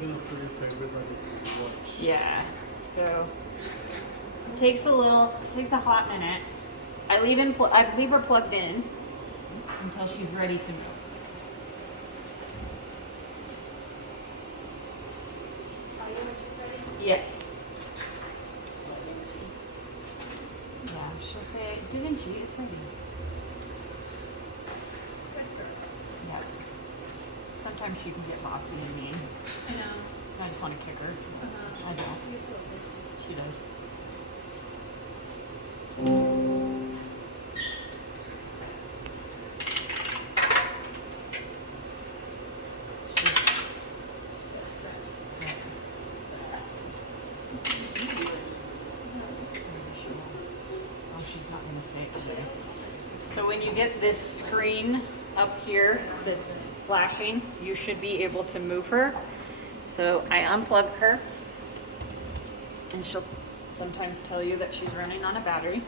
gonna put it for everybody to watch. Yeah, so it takes a hot minute. I leave her plugged in until she's ready to move. Tell you when she's ready? Yes. Yeah, she'll say, DaVinci is ready. Yeah. Sometimes she can get bossy and mean. I know. I just want to kick her. I don't. She gets a little bitchy. She does. She's got a scratch. Oh, she's not going to say it today. So when you get this screen up here that's flashing, you should be able to move her. So I unplug her, and she'll sometimes tell you that she's running on a battery.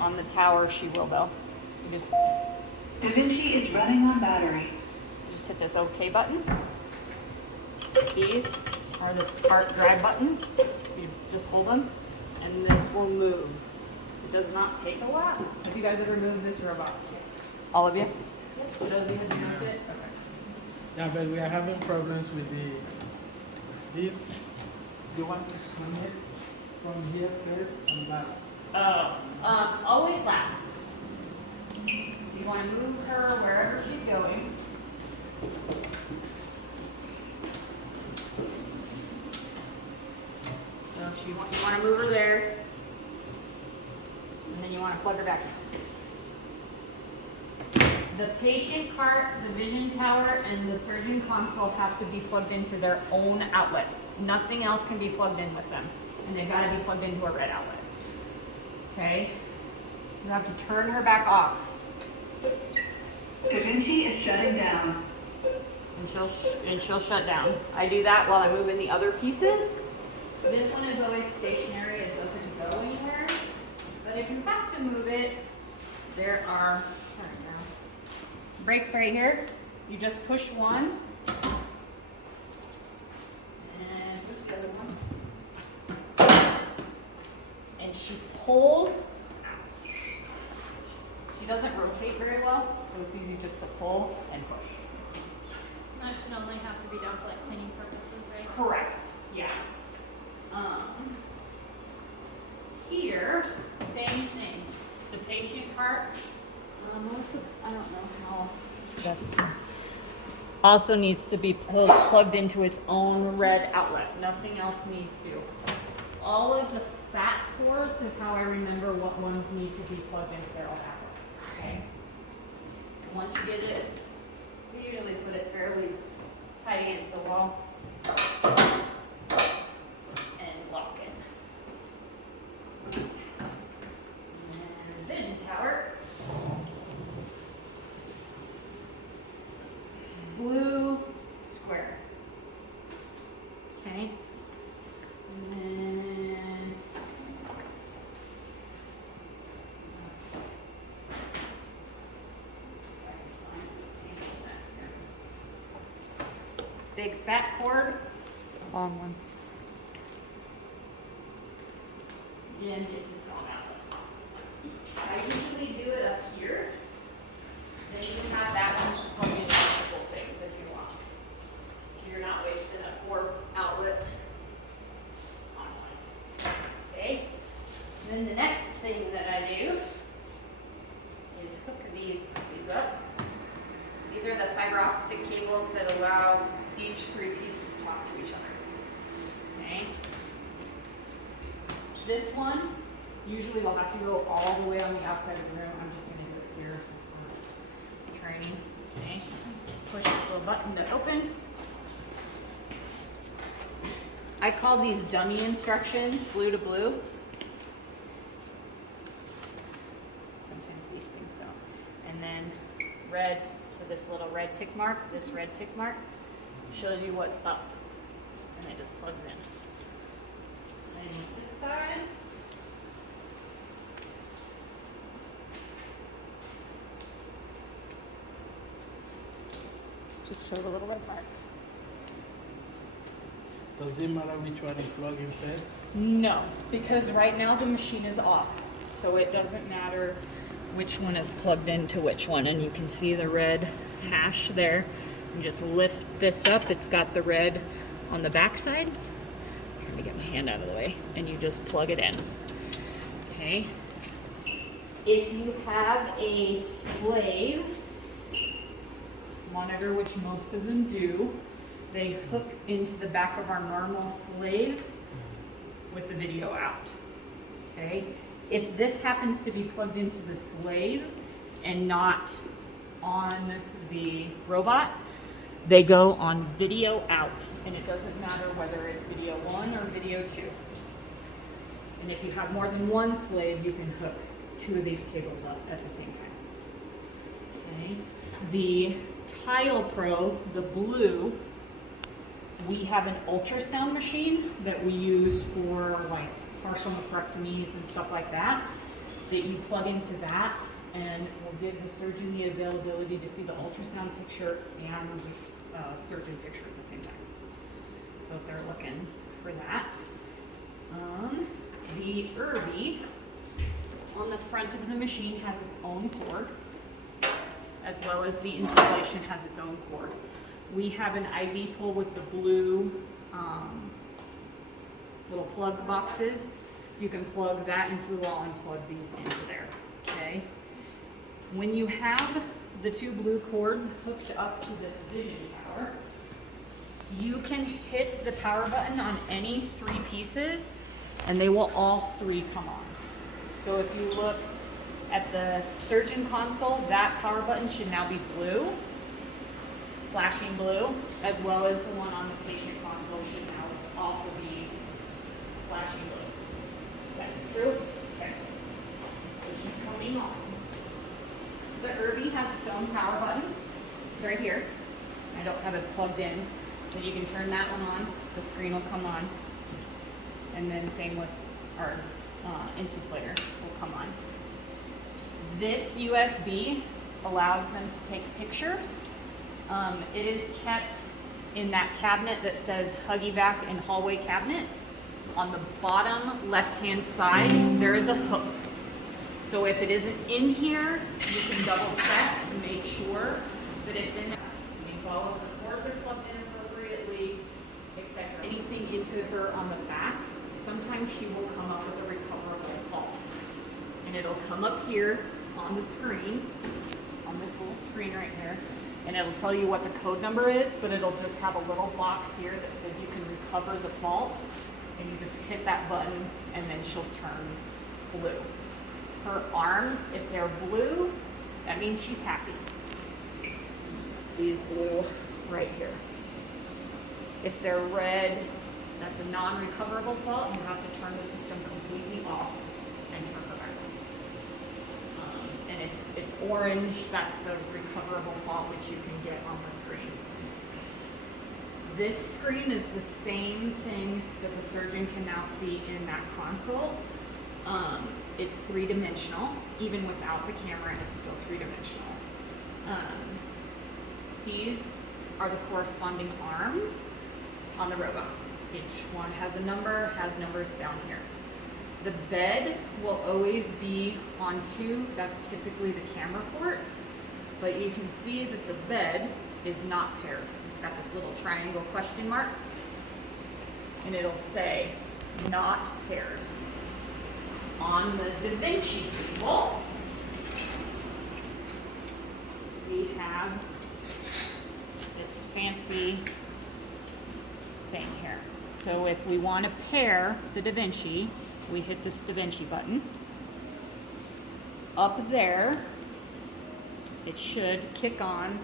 On the tower, she will though. You just DaVinci is running on battery. Just hit this OK button. These are the part drive buttons. You just hold them, and this will move. It does not take a lot. Have you guys ever moved this robot? All of you? For those of you who moved it? Okay. Yeah, but we are having problems with this. You want to connect from here first and last. Always last. You want to move her wherever she's going. So if you want to move her there, and then you want to plug her back in. The patient cart, the vision tower, and the surgeon console have to be plugged into their own outlet. Nothing else can be plugged in with them, and they've got to be plugged into a red outlet. Okay? You have to turn her back off. DaVinci is shutting down. And she'll shut down. I do that while I move in the other pieces. This one is always stationary, it doesn't go anywhere. But if you have to move it, there are, sorry girl, brakes right here. You just push one, and push the other one. And she pulls. She doesn't rotate very well, so it's easy just to pull and push. That should only have to be done for like cleaning purposes, right? Correct, yeah. Here, same thing. The patient cart, I don't know how it's best. Also needs to be plugged into its own red outlet. Nothing else needs to. All of the fat cords is how I remember what ones need to be plugged into their own outlets. Okay. Once you get it, we usually put it fairly tight against the wall. And lock it. And vision tower. Blue square. Okay. And then big fat cord. Long one. Again, it's its own outlet. I usually do it up here. Then you can have that one plug in multiple things if you want. So you're not wasting a 4-outlet on one. Okay? And then the next thing that I do is hook these puppies up. These are the fiber optic cables that allow each 3 pieces to talk to each other. Okay? This one usually will have to go all the way on the outside of the room. I'm just going to do it here for training. Okay? Push this little button to open. I call these dummy instructions blue to blue. Sometimes these things don't. And then red to this little red tick mark. This red tick mark shows you what's up. And it just plugs in. Same with this side. Just show the little red mark. Does it matter which one you plug in first? No, because right now the machine is off. So it doesn't matter which one is plugged into which one. And you can see the red hash there. You just lift this up. It's got the red on the back side. Let me get my hand out of the way. And you just plug it in. Okay. If you have a slave monitor, which most of them do, they hook into the back of our normal slaves with the video out. Okay. If this happens to be plugged into the slave and not on the robot, they go on video out, and it doesn't matter whether it's video 1 or video 2. And if you have more than one slave, you can hook 2 of these cables up at the same time. Okay. The Tile Pro, the blue, we have an ultrasound machine that we use for like partial nephrectomies and stuff like that, that you plug into that and will give the surgeon the availability to see the ultrasound picture and the surgeon picture at the same time. So if they're looking for that. The Irby on the front of the machine has its own cord, as well as the insulation has its own cord. We have an IV pull with the blue little plug boxes. You can plug that into the wall and plug these into there, okay? When you have the 2 blue cords hooked up to this vision tower, you can hit the power button on any 3 pieces and they will all 3 come on. So if you look at the surgeon console, that power button should now be blue, flashing blue, as well as the one on the patient console should now also be flashing blue. Is that true? Okay. So she's coming on. The Irby has its own power button. It's right here. I don't have it plugged in, but you can turn that one on. The screen will come on. And then same with our insufflator will come on. This USB allows them to take pictures. It is kept in that cabinet that says Huggy Back and Hallway Cabinet. On the bottom left-hand side, there is a hook. So if it isn't in here, you can double check to make sure that it's in there. It means all of the cords are plugged in appropriately, etc. Anything into her on the back, sometimes she will come up with a recoverable fault. And it'll come up here on the screen, on this little screen right here, and it'll tell you what the code number is, but it'll just have a little box here that says you can recover the fault, and you just hit that button, and then she'll turn blue. Her arms, if they're blue, that means she's happy. These blue right here. If they're red, that's a non-recoverable fault. You have to turn the system completely off and turn her back on. And if it's orange, that's the recoverable fault, which you can get on the screen. This screen is the same thing that the surgeon can now see in that console. It's 3-dimensional. Even without the camera, it's still 3-dimensional. These are the corresponding arms on the robot. Each one has a number, has numbers down here. The bed will always be on 2. That's typically the camera port. But you can see that the bed is not paired. It's got this little triangle question mark. And it'll say, not paired. On the DaVinci table, we have this fancy thing here. So if we want to pair the DaVinci, we hit this DaVinci button. Up there, it should kick on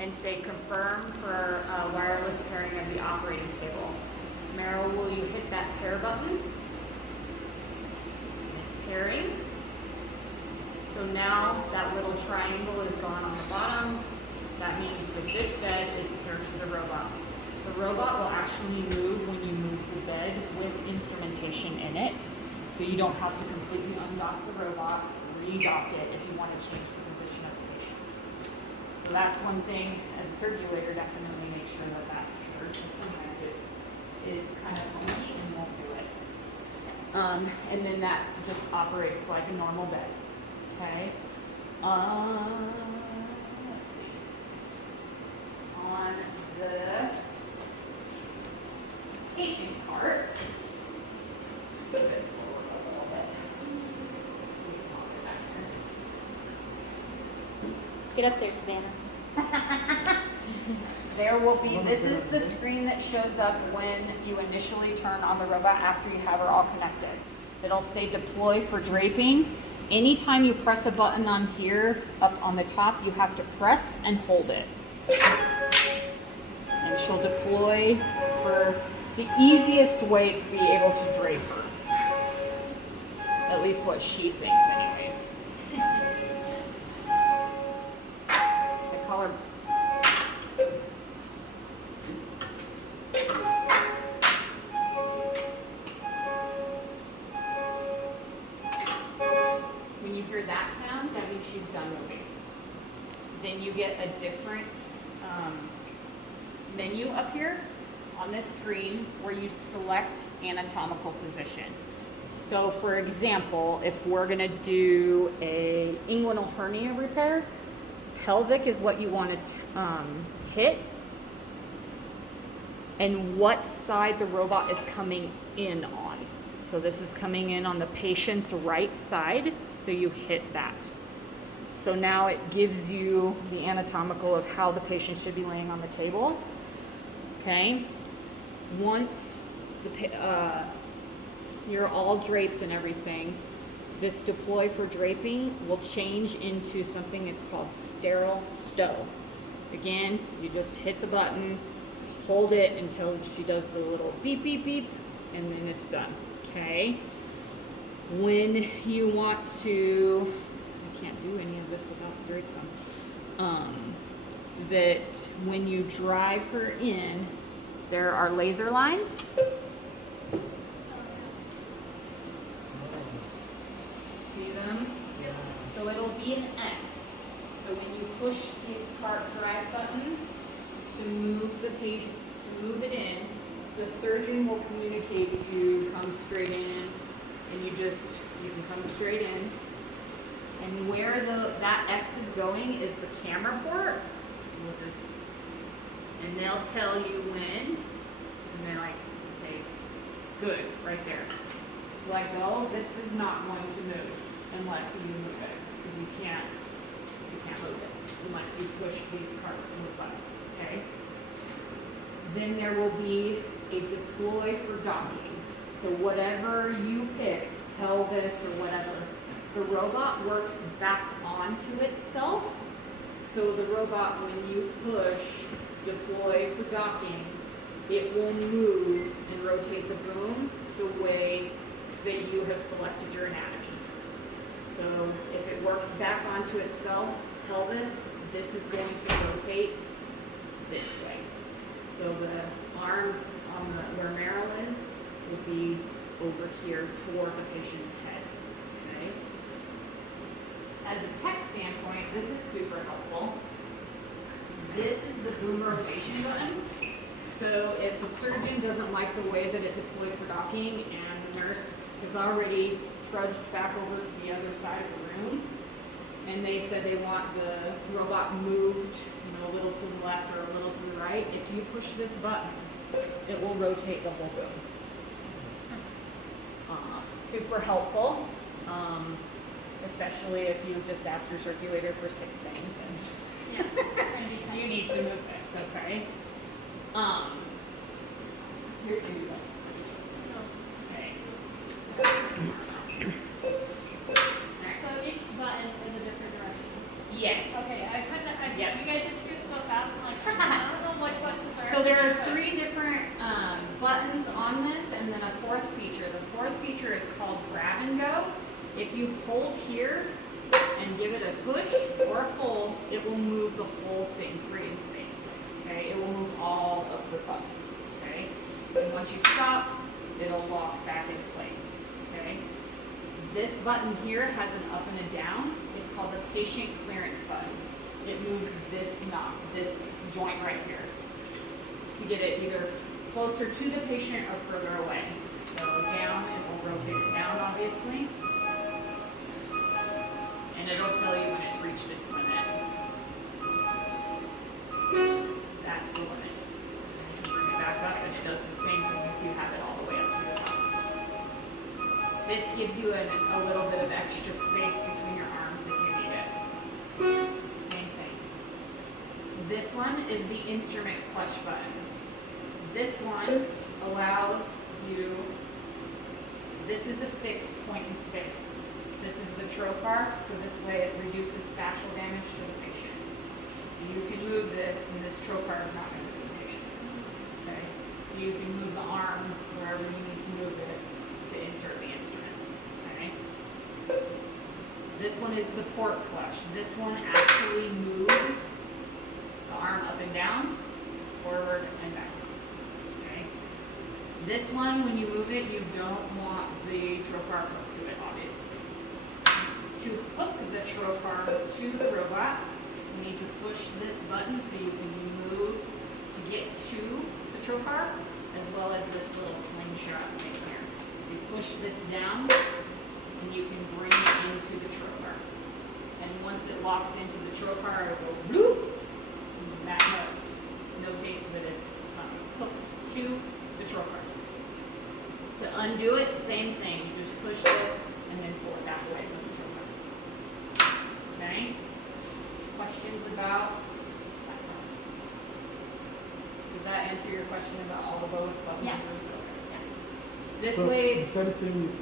and say confirm for wireless pairing of the operating table. Meryl, will you hit that pair button? It's pairing. So now that little triangle is gone on the bottom. That means that this bed is paired to the robot. The robot will actually move when you move the bed with instrumentation in it. So you don't have to completely undock the robot, redock it if you want to change the position of the patient. So that's one thing, as a circulator, definitely make sure that that's paired, because sometimes it is And then that just operates like a normal bed. Okay. Let's see. On the patient part, move it forward a little bit. Get up there, Savannah. There will be, this is the screen that shows up when you initially turn on the robot after you have her all connected. It'll say deploy for draping. Anytime you press a button on here, up on the top, you have to press and hold it. And she'll deploy for the easiest way to be able to drape her. At least what she thinks anyways. I call her when you hear that sound, that means she's done moving. Then you get a different menu up here on this screen where you select anatomical position. So for example, if we're gonna do a inguinal hernia repair, pelvic is what you want to hit, and what side the robot is coming in on. So this is coming in on the patient's right side, so you hit that. So now it gives you the anatomical of how the patient should be laying on the table. Okay, once you're all draped and everything, this deploy for draping will change into something that's called sterile stow. Again, you just hit the button, hold it until she does the little beep, beep, beep, and then it's done. Okay, when you want to, I can't do any of this without the drapes on. That when you drive her in, there are laser lines. See them? So it'll be an X. So when you push these cart drive buttons to move the patient, to move it in, the surgeon will communicate to you, come straight in, and you can come straight in. And where that X is going is the camera port. So we'll just, and they'll tell you when, and they like say, good, right there. Like, oh, this is not going to move unless you move it, because you can't move it unless you push these cart buttons, okay? Then there will be a deploy for docking. So whatever you picked, pelvis or whatever, the robot works back onto itself. So the robot, when you push deploy for docking, it will move and rotate the boom the way that you have selected your anatomy. So if it works back onto itself, pelvis, this is going to rotate this way. So the arms on where Meryl is will be over here toward the patient's head. Okay? As a tech standpoint, this is super helpful. This is the boom rotation button. So if the surgeon doesn't like the way that it deployed for docking and the nurse has already trudged back over to the other side of the room, and they said they want the robot moved, a little to the left or a little to the right, if you push this button, it will rotate the whole boom. Super helpful, especially if you just asked your circulator for 6 things and you need to move this, okay? Here you go. Okay. So each button is a different direction. Yes. Okay, Yep. you guys just do it so fast, I'm like, I don't know which buttons are. So there are 3 different buttons on this, and then a 4th feature. The 4th feature is called grab and go. If you hold here and give it a push or a pull, it will move the whole thing free in space. Okay, it will move all of the buttons. Okay, and once you stop, it'll lock back into place. Okay, this button here has an up and a down. It's called the patient clearance button. It moves this knob, this joint right here, to get it either closer to the patient or further away. So down, it will rotate it down, obviously. And it'll tell you when it's reached its limit. That's the limit. And you can bring it back up, and it does the same thing if you have it all the way up to the top. This gives you a little bit of extra space between your arms if you need it. Same thing. This one is the instrument clutch button. This one allows you, this is a fixed point in space. This is the trocar, so this way it reduces fascial damage to the patient. So you can move this, and this trocar is not going to be the patient. Okay? So you can move the arm wherever you need to move it to insert the instrument. Okay? This one is the port clutch. This one actually moves the arm up and down, forward and back. Okay? This one, when you move it, you don't want the trocar hooked to it, obviously. To hook the trocar to the robot, you need to push this button so you can move to get to the trocar, as well as this little slingshot thing here. So you push this down, and you can bring it into the trocar. And once it locks into the trocar, it will whoop, and that notates that it's hooked to the trocar. To undo it, same thing. You just push this and then pull it back away from the trocar. Okay? Questions about that one? Does that answer your question about all the buttons? Yeah. Yeah. This So way, the same thing with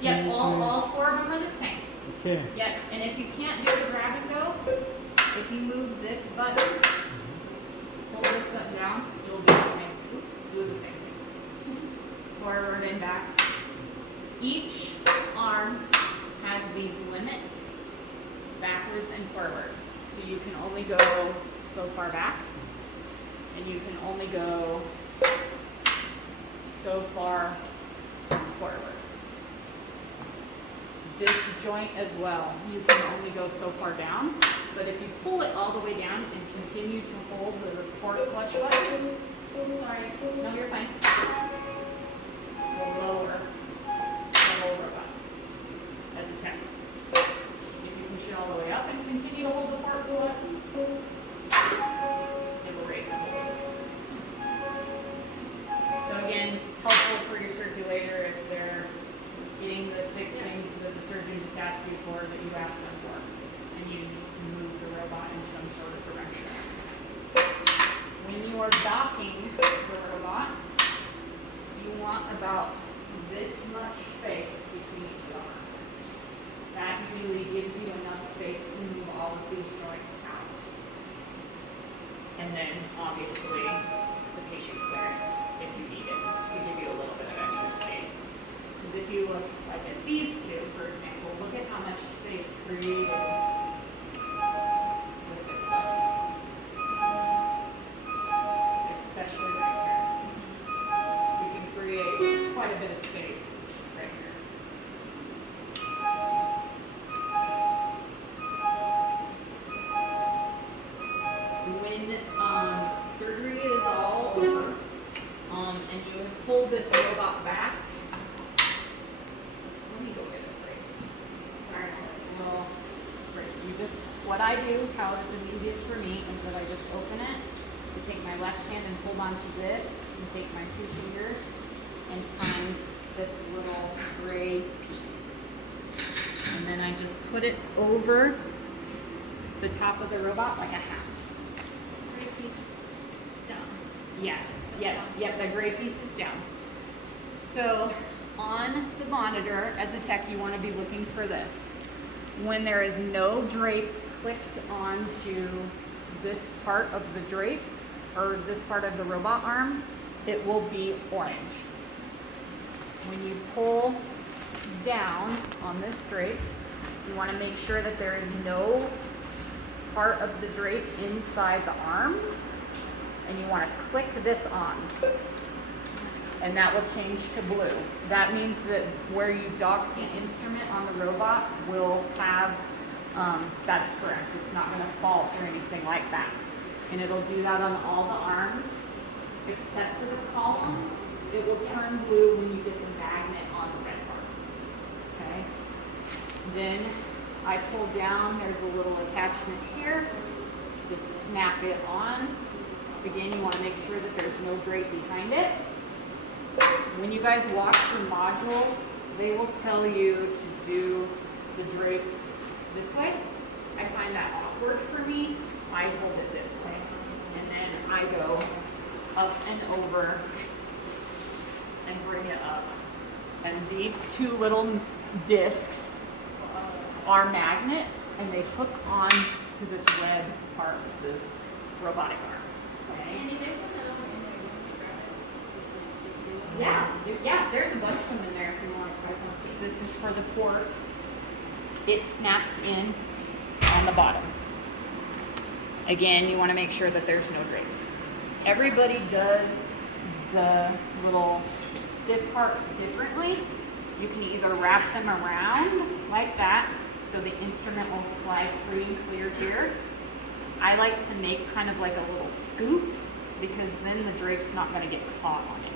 yeah, all four of them are the same. okay. Yep, and if you can't do the grab and go, if you move this button, hold this button down, you'll do the same. Do the same thing. Forward and back. Each arm has these limits, backwards and forwards. So you can only go so far back, and you can only go so far forward. This joint as well, you can only go so far down, but if you pull it all the way down and continue to hold the port clutch button, sorry, no, you're fine, will lower the whole robot as a tech. If you push it all the way up and continue to hold the port button, it will raise the whole thing. So again, helpful for your circulator if they're getting the 6 things that the surgeon just asked you for that you asked them for, and you need to move the robot in some sort of direction. When you are docking the robot, you want about this much space between each arm. That usually gives you enough space to move all of these joints out. And then, obviously, the patient clearance, if you need it, to give you a little bit of extra space. Because if you look like at these two, for example, look at how much space created with this button. Especially right here. You can create quite a bit of space right here. When surgery is all over, and you pull this robot back, let me go get a break. Sorry, well, break. You just, what I do, how this is easiest for me, is that I just open it, I take my left hand and hold on to this, and take my 2 fingers, and find this little gray piece. And then I just put it over the top of the robot like a hat. Gray piece down. Yeah, the gray piece is down. So on the monitor, as a tech, you want to be looking for this. When there is no drape clicked onto this part of the drape, or this part of the robot arm, it will be orange. When you pull down on this drape, you want to make sure that there is no part of the drape inside the arms, and you want to click this on, and that will change to blue. That means that where you dock the instrument on the robot will have, that's correct. It's not going to fault or anything like that. And it'll do that on all the arms, except for the column It will turn blue when you get the magnet on the red part. Okay? Then I pull down, there's a little attachment here. Just snap it on. Again, you want to make sure that there's no drape behind it. When you guys watch your modules, they will tell you to do the drape this way. I find that awkward for me. I hold it this way. And then I go up and over and bring it up. And these two little discs are magnets, and they hook on to this red part of the robotic arm. Okay? Andy, there's another one in there. You want me to grab it? Yeah, there's a bunch of them in there if you want to try some. This is for the port. It snaps in on the bottom. Again, you want to make sure that there's no drapes. Everybody does the little stiff parts differently. You can either wrap them around like that so the instrument will slide free and clear here. I like to make kind of like a little scoop because then the drape's not going to get caught on it.